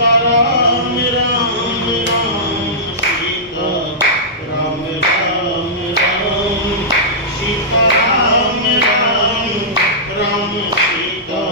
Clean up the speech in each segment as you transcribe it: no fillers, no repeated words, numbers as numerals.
राम राम राम सीता राम राम राम सीता राम राम राम सीता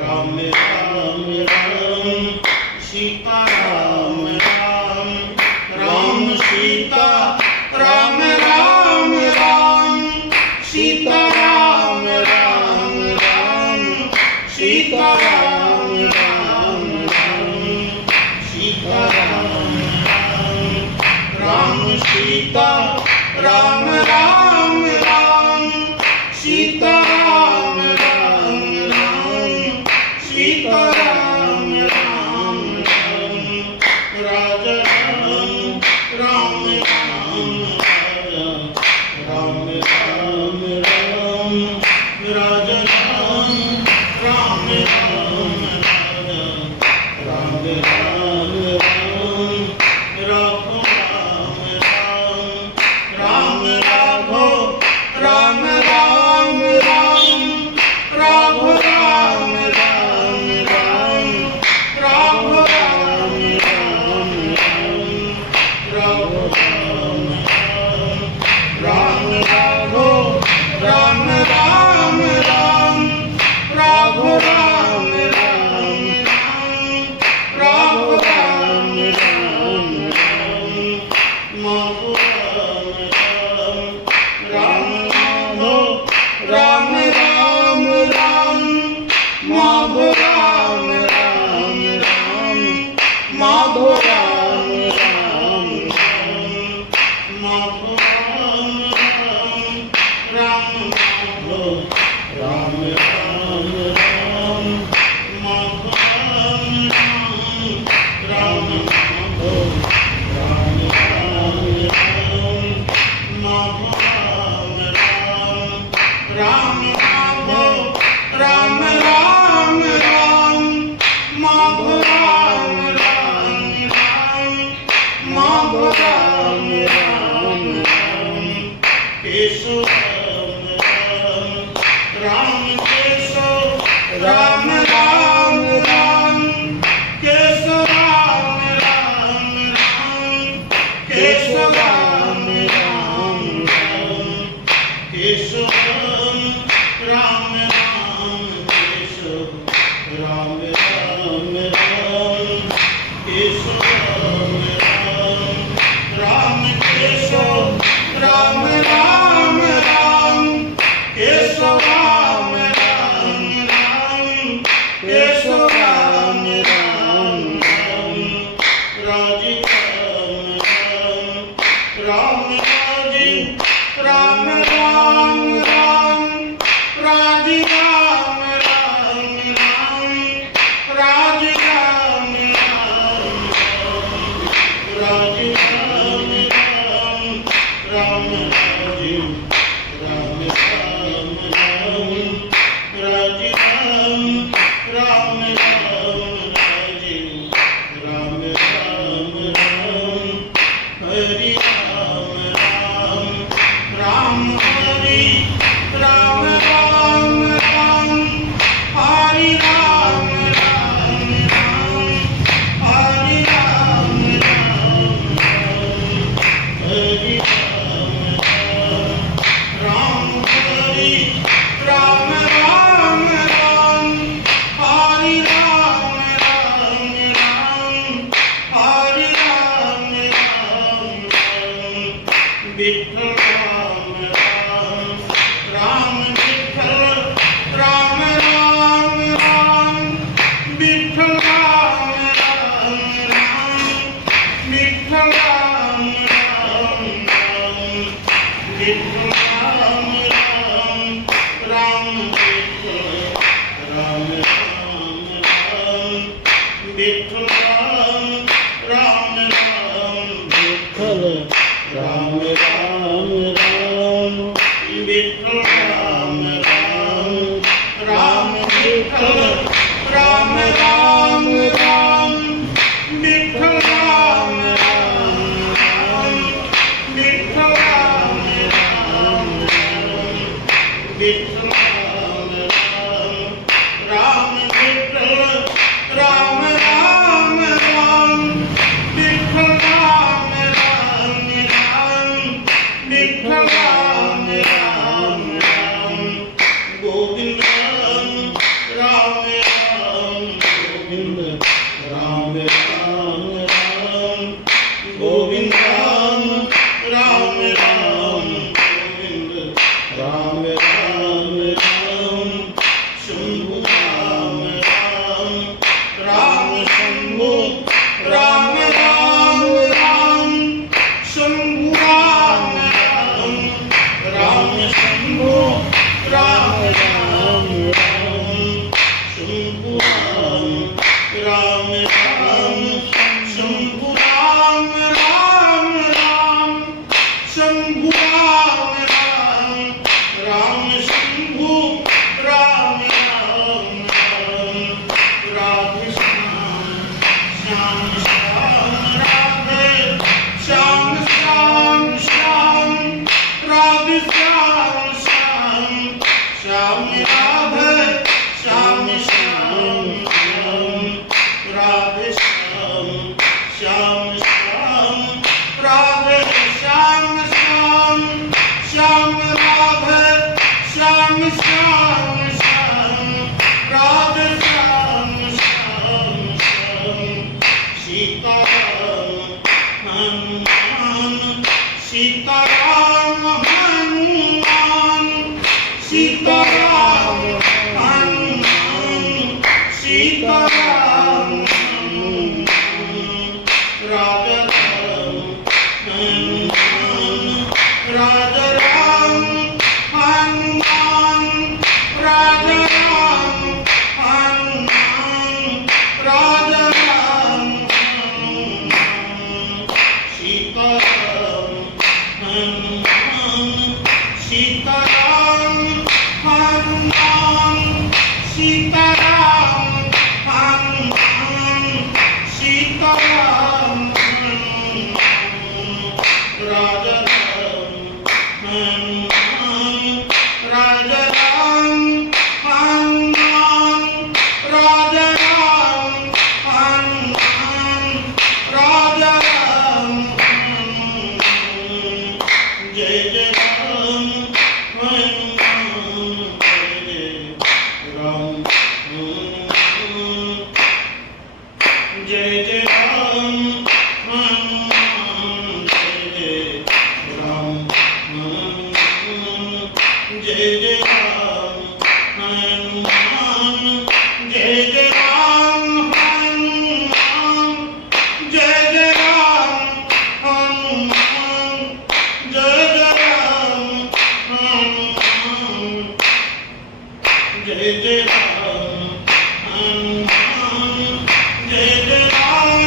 राम राम राम सीता राम राम राम सीता राम राम राम सीता राम राम राम सीता राम राम राम सीता राम राम राम सीता राम राम राम सीता राम राम राम सीता राम राम राम राजा राम राम राजा राम राम राम राजा राम राम राम राजा राम राम राम राघो राम राम राम राम राम राघो राम राम राम राघो राम राम राम राघो राम राम राम राघो राम राम राघो राम राम माधो राम राम राम राम माधो राम राम राम माधो राम राम माधो राम राम राम माधो राम राम माधो राम राम राम माधो राम राम माधो राम राम केशव राम केशव राम राम राम केशव राम राम राम केशव राम राम राम केशव राम राम केशव राम राम राम केशव राम केशव राम राम राम केशव राम राम राम केशव राम राम राम राजीव राम राजीव राम राम राम राजीव राम राम राम राजीव राम राम राजीव राम राम राजीव राम राम राम राजीव राम राजीव राम राम राम हरि राम राम हरि राम राम राम हरि राम राम राम हरि राम राम हरि राम हरि राम राम राम हरि राम राम राम हरि राम राम विठ्ठल राम विठ्ठल राम राम राम विठ्ठल राम राम विठ्ठल राम राम विठ्ठल राम राम विठ्ठल राम विठ्ठल राम राम राम विठ्ठल राम राम विठ्ठल राम राम राम विठ्ठल राम राम विठ्ठल राम विठ्ठल राम विठ्ठल राम राम राम राम राम गोविंद राम राम राम गोविंद राम राम राम शंभु राम राम राम शंभु राम राम राम शंभु राम राम राम शंभु राम राम राम शंभु राम राम राम शंभु राम राम राम शंभु राम राम राम शंभु राम राम राम राधे श्याम श्याम श्याम राधे श्याम श्याम श्याम राधे श्याम श्याम श्याम राधे श्याम श्याम श्याम राधे श्याम श्याम श्याम राधे श्याम श्याम श्याम राधे श्याम श्याम श्याम राधे श्याम श्याम श्याम सीताराम हनुमान सीताराम हनुमान सीताराम हनुमान सीताराम हनुमान राजा राम हनुमान राजा राम हनुमान राजा राम हनुमान राजा राम हनुमान सीताराम हनुमान सीताराम हनुमान सीताराम हनुमान सीताराम हनुमान राजा राम हनुमान राजा राम हनुमान राजा राम हनुमान राजा राम हनुमान जय जय राम हनुमान जय राम हनुमान जय जय राम हनुमान जय राम हनुमान जय जय राम हनुमान जय जय राम हनुमान जय जय राम हनुमान जय जय राम हनुमान जय जय राम हनुमान जय जय राम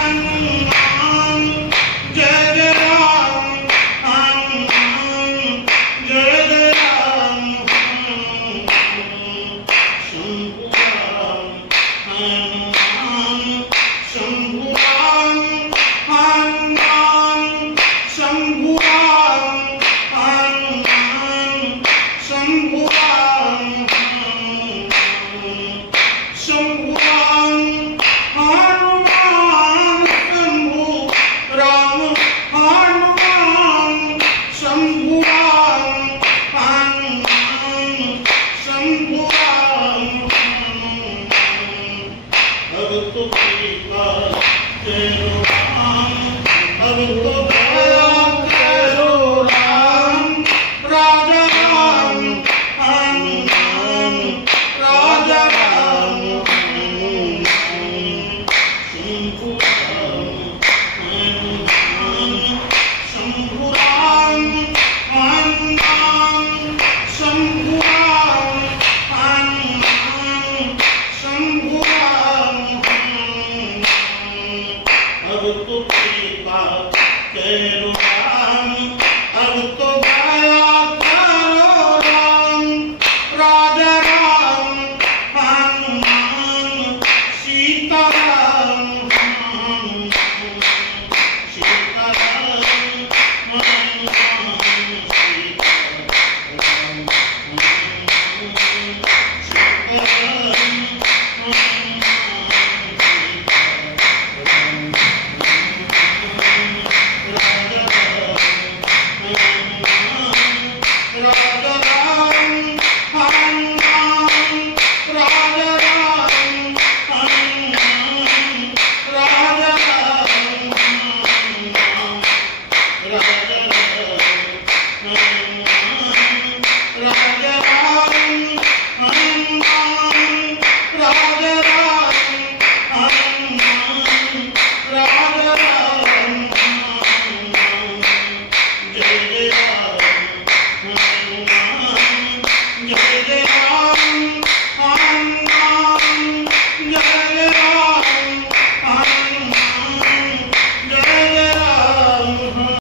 हनुमान जय जय राम हनुमान जय जय राम हनुमान शंभु राम हनुमान शंभु राम हनुमान शंभु राम हनुमान शंभु राम हनुमान शंभु राम हनुमान शंभु राम हनुमान शंभु राम हनुमान अब तो कृपा करो राम अब तो दया करो राम राजा राम हनुमान राजा राम हनुमान शंभु राम हनुमान शंभु राम हनुमान शंभु राम हनुमान शंभु राम हनुमान अब तो कृपा करो